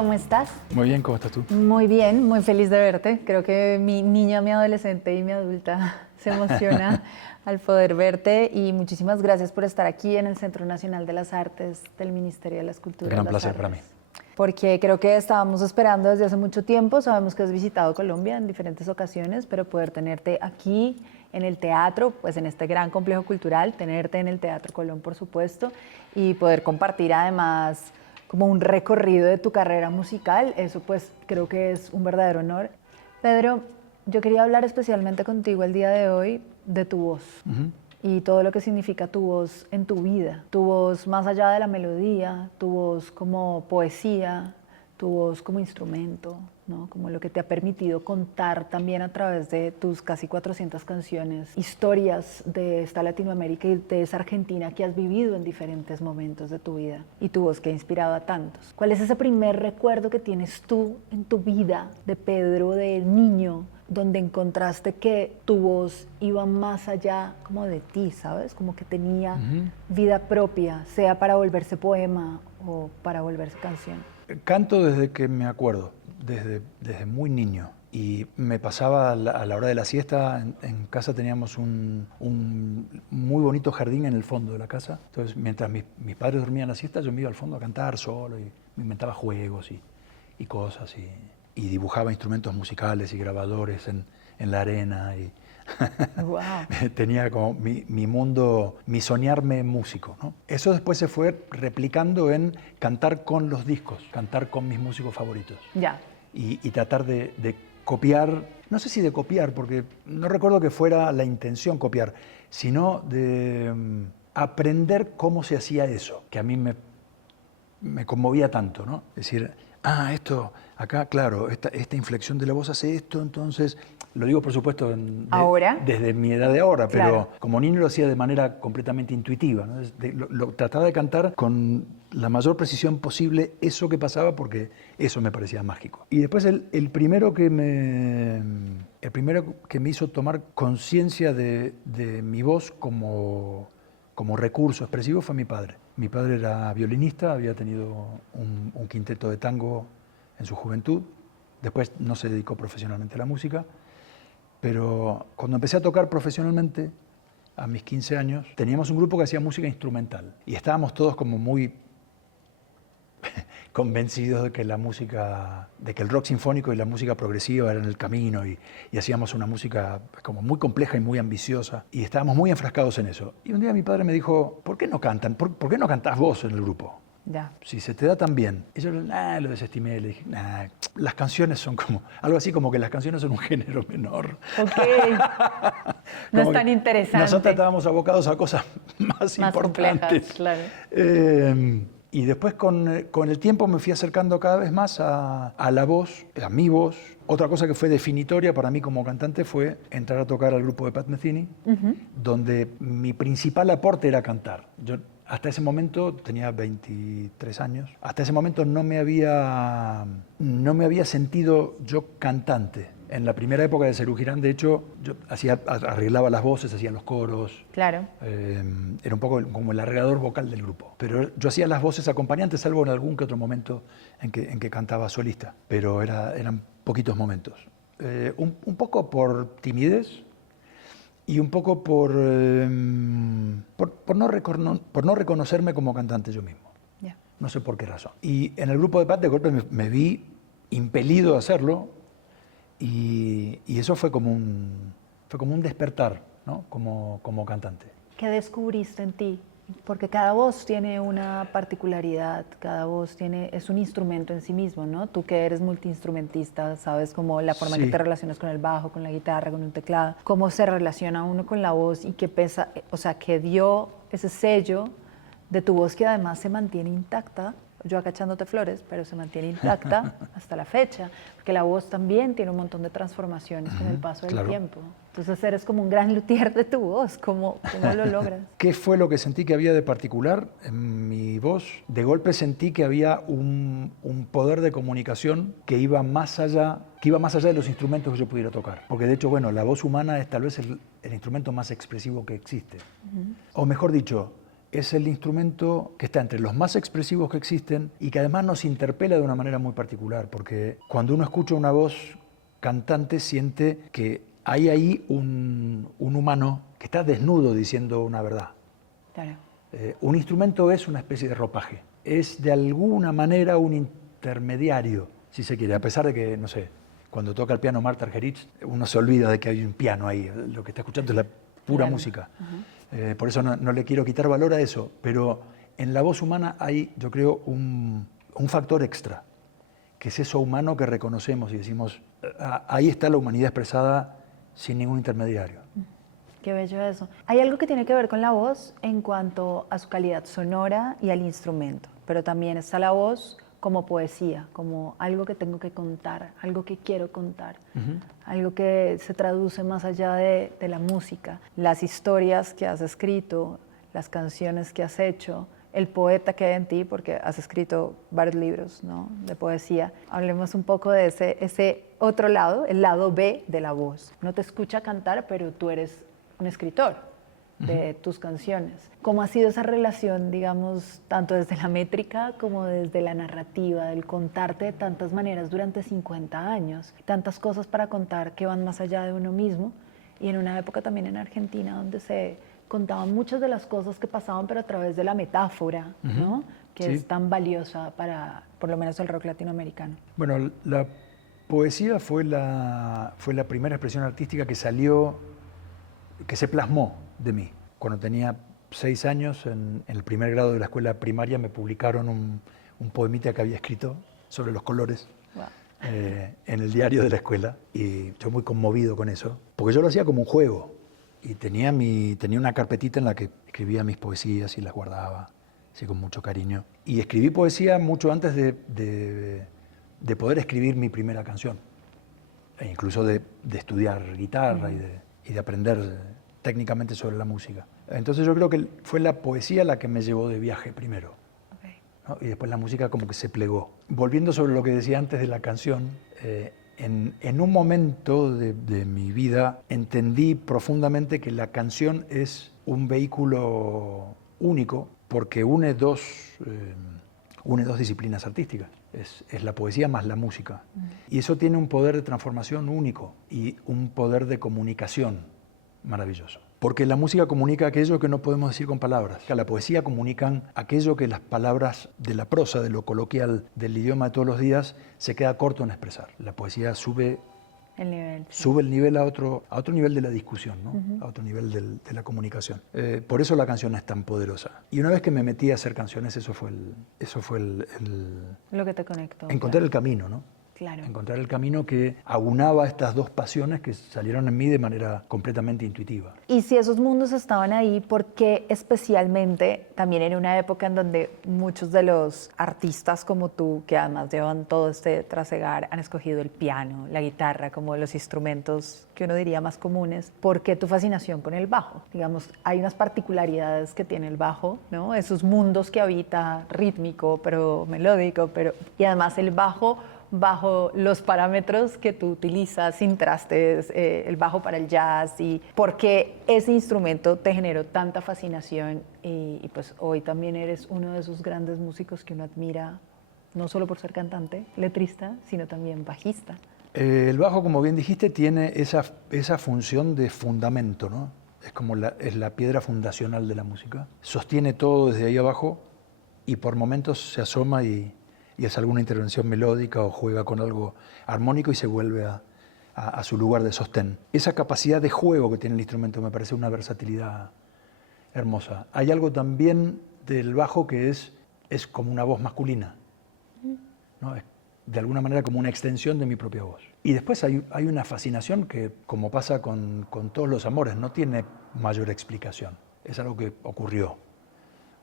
¿cómo estás? Muy bien, ¿cómo estás tú? Muy bien, muy feliz de verte. Creo que mi niña, mi adolescente y mi adulta se emociona al poder verte y muchísimas gracias por estar aquí en el Centro Nacional de las Artes del Ministerio de las Culturas. Un gran y las placer Artes. para mí. Porque creo que estábamos esperando desde hace mucho tiempo, sabemos que has visitado Colombia en diferentes ocasiones, pero poder tenerte aquí en el teatro, pues en este gran complejo cultural, tenerte en el Teatro Colón, por supuesto, y poder compartir además como un recorrido de tu carrera musical, eso pues creo que es un verdadero honor. Pedro, yo quería hablar especialmente contigo el día de hoy de tu voz. Y todo lo que significa tu voz en tu vida, tu voz más allá de la melodía, tu voz como poesía, tu voz como instrumento, ¿no? Como lo que te ha permitido contar también a través de tus casi 400 canciones, historias de esta Latinoamérica y de esa Argentina que has vivido en diferentes momentos de tu vida y tu voz que ha inspirado a tantos. ¿Cuál es ese primer recuerdo que tienes tú en tu vida de Pedro, de niño, donde encontraste que tu voz iba más allá como de ti, ¿sabes? Como que tenía vida propia, sea para volverse poema o para volverse canción? Canto desde que me acuerdo, desde muy niño. Y me pasaba a la hora de la siesta, en casa teníamos un muy bonito jardín en el fondo de la casa. Entonces, mientras mis padres dormían la siesta, yo me iba al fondo a cantar solo y me inventaba juegos y cosas. Y dibujaba instrumentos musicales y grabadores en la arena. Y Wow. tenía como mi mundo, mi soñarme músico, ¿no? Eso después se fue replicando en cantar con los discos, cantar con mis músicos favoritos. Ya. Y tratar de copiar, no sé si de copiar, porque no recuerdo que fuera la intención copiar, sino de aprender cómo se hacía eso, que a mí me conmovía tanto, ¿no? Es decir, esto, acá, claro, esta inflexión de la voz hace esto, entonces, lo digo por supuesto ¿Ahora? desde mi edad de ahora, Claro. pero como niño lo hacía de manera completamente intuitiva, ¿no? Trataba de cantar con la mayor precisión posible eso que pasaba porque eso me parecía mágico. Y después el primero que me hizo tomar conciencia de mi voz como recurso expresivo fue mi padre. Mi padre era violinista, había tenido un quinteto de tango en su juventud, después no se dedicó profesionalmente a la música, pero cuando empecé a tocar profesionalmente, a mis 15 años, teníamos un grupo que hacía música instrumental y estábamos todos como muy convencidos de que el rock sinfónico y la música progresiva eran el camino y hacíamos una música como muy compleja y muy ambiciosa y estábamos muy enfrascados en eso. Y un día mi padre me dijo, ¿por qué no cantan? ¿Por qué no cantás vos en el grupo? Ya. Si se te da tan bien. Y yo lo desestimé, le dije, las canciones son como, algo así como que las canciones son un género menor. Ok. No es tan interesante. Nosotros estábamos abocados a cosas más importantes. Complejas, claro. Y después con el tiempo me fui acercando cada vez más a la voz, a mi voz. Otra cosa que fue definitoria para mí como cantante fue entrar a tocar al grupo de Pat Metheny, donde mi principal aporte era cantar. Yo hasta ese momento tenía 23 años. Hasta ese momento no me había sentido yo cantante. En la primera época de Serú Girán, de hecho, yo arreglaba las voces, hacía los coros. Claro. Era un poco como el arreglador vocal del grupo. Pero yo hacía las voces acompañantes, salvo en algún que otro momento en que cantaba solista. Pero eran poquitos momentos. Un poco por timidez y un poco por no reconocerme como cantante yo mismo. Yeah. No sé por qué razón. Y en el grupo de Pat de golpe me vi impelido a hacerlo. Y eso fue como un despertar, ¿no? como cantante. ¿Qué descubriste en ti? Porque cada voz tiene una particularidad, cada voz es un instrumento en sí mismo, ¿no? Tú que eres multiinstrumentista, sabes cómo la forma en que te relacionas con el bajo, con la guitarra, con un teclado, cómo se relaciona uno con la voz y qué pesa, o sea, que dio ese sello de tu voz que además se mantiene intacta. Yo acá echándote flores, pero se mantiene intacta hasta la fecha, porque la voz también tiene un montón de transformaciones con el paso del tiempo. Entonces eres como un gran luthier de tu voz. ¿Cómo lo logras? ¿Qué fue lo que sentí que había de particular en mi voz? De golpe sentí que había un poder de comunicación que iba más allá de los instrumentos que yo pudiera tocar. Porque de hecho, bueno, la voz humana es tal vez el instrumento más expresivo que existe. O mejor dicho, es el instrumento que está entre los más expresivos que existen y que además nos interpela de una manera muy particular, porque cuando uno escucha una voz cantante siente que hay ahí un humano que está desnudo diciendo una verdad. Claro. Un instrumento es una especie de ropaje, es de alguna manera un intermediario, si se quiere, a pesar de que, no sé, cuando toca el piano Marta Argerich, uno se olvida de que hay un piano ahí, lo que está escuchando es la pura música. Por eso no le quiero quitar valor a eso, pero en la voz humana hay, yo creo, un factor extra, que es eso humano que reconocemos y decimos, ahí está la humanidad expresada sin ningún intermediario. Qué bello eso. Hay algo que tiene que ver con la voz en cuanto a su calidad sonora y al instrumento, pero también está la voz como poesía, como algo que tengo que contar, algo que quiero contar, algo que se traduce más allá de la música, las historias que has escrito, las canciones que has hecho, el poeta que hay en ti, porque has escrito varios libros, ¿no?, de poesía. Hablemos un poco de ese otro lado, el lado B de la voz. No te escucha cantar, pero tú eres un escritor de tus canciones. ¿Cómo ha sido esa relación, digamos, tanto desde la métrica como desde la narrativa, del contarte de tantas maneras durante 50 años? Tantas cosas para contar que van más allá de uno mismo, y en una época también en Argentina donde se contaban muchas de las cosas que pasaban, pero a través de la metáfora, ¿no?, que es tan valiosa para, por lo menos, el rock latinoamericano. Bueno, la poesía fue la primera expresión artística que salió, que se plasmó de mí. Cuando tenía 6 años, en el primer grado de la escuela primaria, me publicaron un poemita que había escrito sobre los colores. Wow. En el diario de la escuela, y yo muy conmovido con eso, porque yo lo hacía como un juego, y tenía una carpetita en la que escribía mis poesías y las guardaba, así con mucho cariño. Y escribí poesía mucho antes de poder escribir mi primera canción, e incluso de estudiar guitarra y de aprender técnicamente sobre la música. Entonces yo creo que fue la poesía la que me llevó de viaje primero, ¿no? Y después la música como que se plegó. Volviendo sobre lo que decía antes de la canción, en un momento de mi vida entendí profundamente que la canción es un vehículo único porque une dos disciplinas artísticas. Es la poesía más la música. Y eso tiene un poder de transformación único y un poder de comunicación maravilloso. Porque la música comunica aquello que no podemos decir con palabras. La poesía comunican aquello que las palabras de la prosa, de lo coloquial, del idioma de todos los días, se queda corto en expresar. La poesía sube el nivel a otro nivel de la discusión, ¿no? A otro nivel de la comunicación. Por eso la canción es tan poderosa. Y una vez que me metí a hacer canciones, eso fue lo que te conectó. Encontrar el camino, ¿no? Claro. Encontrar el camino que aunaba estas dos pasiones que salieron en mí de manera completamente intuitiva. Y si esos mundos estaban ahí, ¿por qué especialmente también en una época en donde muchos de los artistas como tú, que además llevan todo este trasegar, han escogido el piano, la guitarra como los instrumentos que uno diría más comunes? ¿Por qué tu fascinación con el bajo? Digamos, hay unas particularidades que tiene el bajo, ¿no? Esos mundos que habita, rítmico, pero melódico, y además el bajo bajo los parámetros que tú utilizas, sin trastes, el bajo para el jazz, y por qué ese instrumento te generó tanta fascinación, y pues hoy también eres uno de esos grandes músicos que uno admira, no solo por ser cantante, letrista, sino también bajista. El bajo, como bien dijiste, tiene esa función de fundamento, ¿no? Es como es la piedra fundacional de la música. Sostiene todo desde ahí abajo y por momentos se asoma y hace alguna intervención melódica o juega con algo armónico y se vuelve a su lugar de sostén. Esa capacidad de juego que tiene el instrumento me parece una versatilidad hermosa. Hay algo también del bajo que es como una voz masculina, ¿no? Es de alguna manera como una extensión de mi propia voz. Y después hay una fascinación que, como pasa con todos los amores, no tiene mayor explicación. Es algo que ocurrió.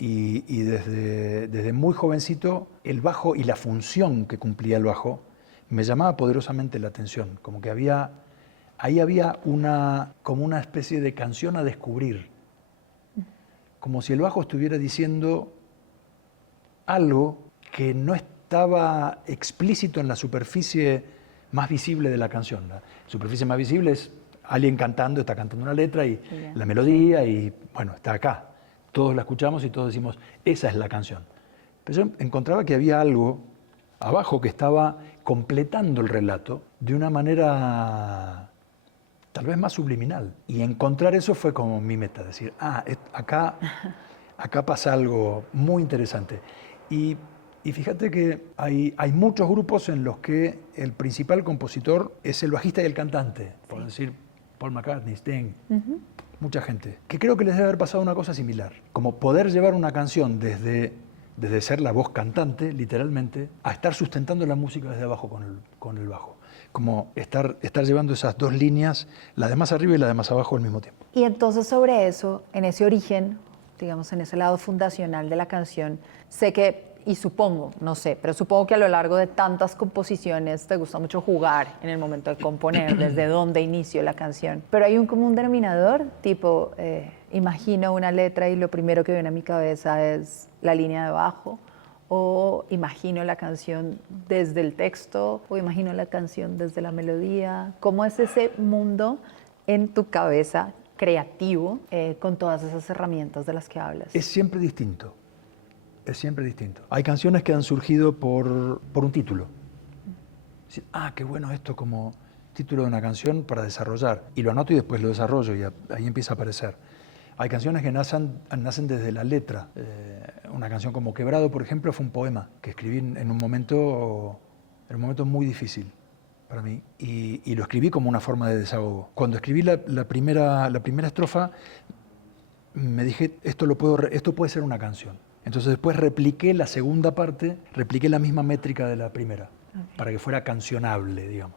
Y desde muy jovencito, el bajo y la función que cumplía el bajo me llamaba poderosamente la atención. Como que ahí había como una especie de canción a descubrir. Como si el bajo estuviera diciendo algo que no estaba explícito en la superficie más visible de la canción. La superficie más visible es alguien cantando, está cantando una letra y la melodía, y bueno, está acá. todos la escuchamos y todos decimos, esa es la canción. Pero yo encontraba que había algo abajo que estaba completando el relato de una manera tal vez más subliminal. Y encontrar eso fue como mi meta, decir, acá pasa algo muy interesante. Y fíjate que hay muchos grupos en los que el principal compositor es el bajista y el cantante, por decir Paul McCartney, Sting, mucha gente, que creo que les debe haber pasado una cosa similar, como poder llevar una canción desde ser la voz cantante, literalmente, a estar sustentando la música desde abajo con el bajo. Como estar llevando esas dos líneas, la de más arriba y la de más abajo al mismo tiempo. Y entonces sobre eso, en ese origen, digamos, en ese lado fundacional de la canción, sé que, y supongo, no sé, pero supongo que a lo largo de tantas composiciones te gusta mucho jugar en el momento de componer, desde dónde inició la canción. Pero hay un común denominador, tipo, imagino una letra y lo primero que viene a mi cabeza es la línea de bajo, o imagino la canción desde el texto, o imagino la canción desde la melodía. ¿Cómo es ese mundo en tu cabeza creativo con todas esas herramientas de las que hablas? Es siempre distinto. Es siempre distinto. Hay canciones que han surgido por un título. Decir, qué bueno esto como título de una canción para desarrollar. Y lo anoto y después lo desarrollo y ahí empieza a aparecer. Hay canciones que nacen desde la letra. Una canción como Quebrado, por ejemplo, fue un poema que escribí en un momento muy difícil para mí. Y lo escribí como una forma de desahogo. Cuando escribí la primera estrofa, me dije, esto puede ser una canción. Entonces después repliqué la segunda parte, repliqué la misma métrica de la primera, para que fuera cancionable, digamos.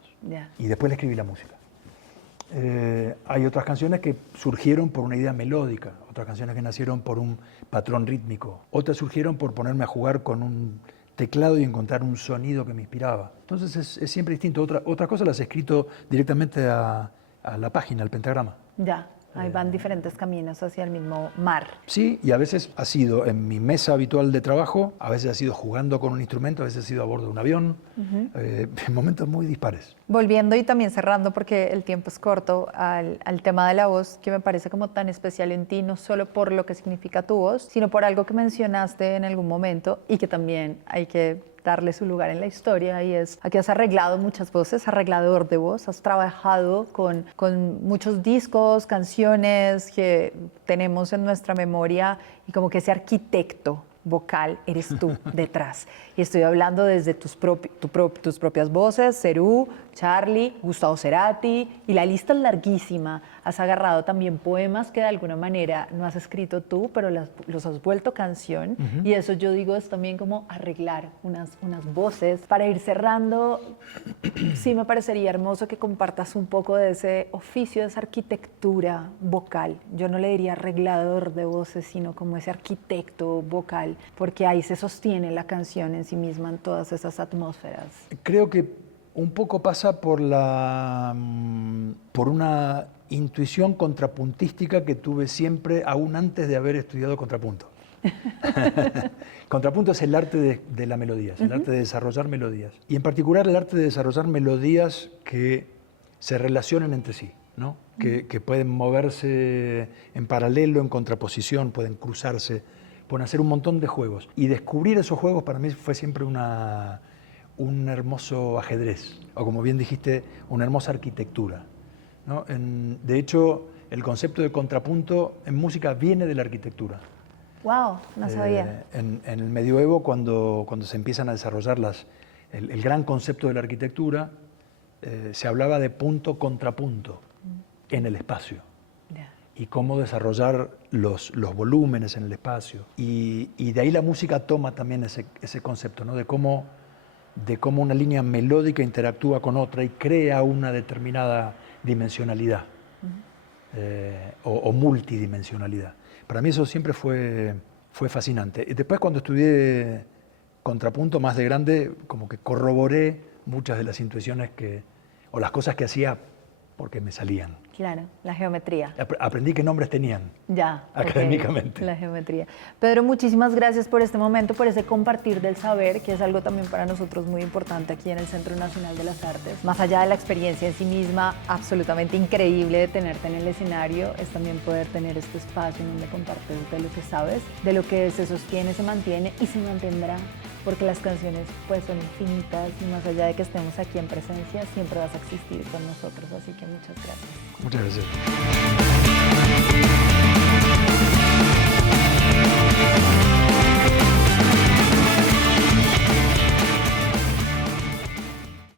Y después le escribí la música. Hay otras canciones que surgieron por una idea melódica, otras canciones que nacieron por un patrón rítmico, otras surgieron por ponerme a jugar con un teclado y encontrar un sonido que me inspiraba. Entonces es siempre distinto. Otras cosas las he escrito directamente a la página, al pentagrama. Ya. Ahí van diferentes caminos hacia el mismo mar. Sí, y a veces ha sido en mi mesa habitual de trabajo, a veces ha sido jugando con un instrumento, a veces ha sido a bordo de un avión, en momentos muy dispares. Volviendo y también cerrando, porque el tiempo es corto, al tema de la voz, que me parece como tan especial en ti, no solo por lo que significa tu voz, sino por algo que mencionaste en algún momento y que también hay que darle su lugar en la historia, y es que has arreglado muchas voces, arreglador de voz, has trabajado con muchos discos, canciones que tenemos en nuestra memoria, y como que ese arquitecto vocal eres tú detrás. Y estoy hablando desde tus propias voces, Serú, Charly, Gustavo Cerati, y la lista es larguísima. Has agarrado también poemas que de alguna manera no has escrito tú, pero los has vuelto canción, y eso yo digo es también como arreglar unas voces. Para ir cerrando, sí me parecería hermoso que compartas un poco de ese oficio, de esa arquitectura vocal. Yo no le diría arreglador de voces, sino como ese arquitecto vocal, porque ahí se sostiene la canción en sí misma, en todas esas atmósferas. Creo que un poco pasa por una intuición contrapuntística que tuve siempre, aún antes de haber estudiado contrapunto. Contrapunto es el arte de la melodía, es el arte de desarrollar melodías. Y en particular el arte de desarrollar melodías que se relacionen entre sí, ¿no? Que pueden moverse en paralelo, en contraposición, pueden cruzarse, pueden hacer un montón de juegos. Y descubrir esos juegos para mí fue siempre un hermoso ajedrez, o como bien dijiste, una hermosa arquitectura, ¿no? De hecho, el concepto de contrapunto en música viene de la arquitectura. ¡Wow! No sabía. En el medioevo, cuando se empiezan a desarrollar el gran concepto de la arquitectura, se hablaba de punto-contrapunto en el espacio. Y cómo desarrollar los volúmenes en el espacio. Y de ahí la música toma también ese concepto, ¿no? de cómo una línea melódica interactúa con otra y crea una determinada dimensionalidad o multidimensionalidad. Para mí eso siempre fue fascinante. Y después, cuando estudié contrapunto más de grande, como que corroboré muchas de las intuiciones o las cosas que hacía porque me salían. Claro, la geometría. Aprendí qué nombres tenían. Ya. Académicamente. Ok, la geometría. Pedro, muchísimas gracias por este momento, por ese compartir del saber, que es algo también para nosotros muy importante aquí en el Centro Nacional de las Artes. Más allá de la experiencia en sí misma, absolutamente increíble de tenerte en el escenario, es también poder tener este espacio en donde compartes de lo que sabes, de lo que se sostiene, se mantiene y se mantendrá, porque las canciones pues son infinitas y más allá de que estemos aquí en presencia, siempre vas a existir con nosotros, así que muchas gracias. Muchas gracias.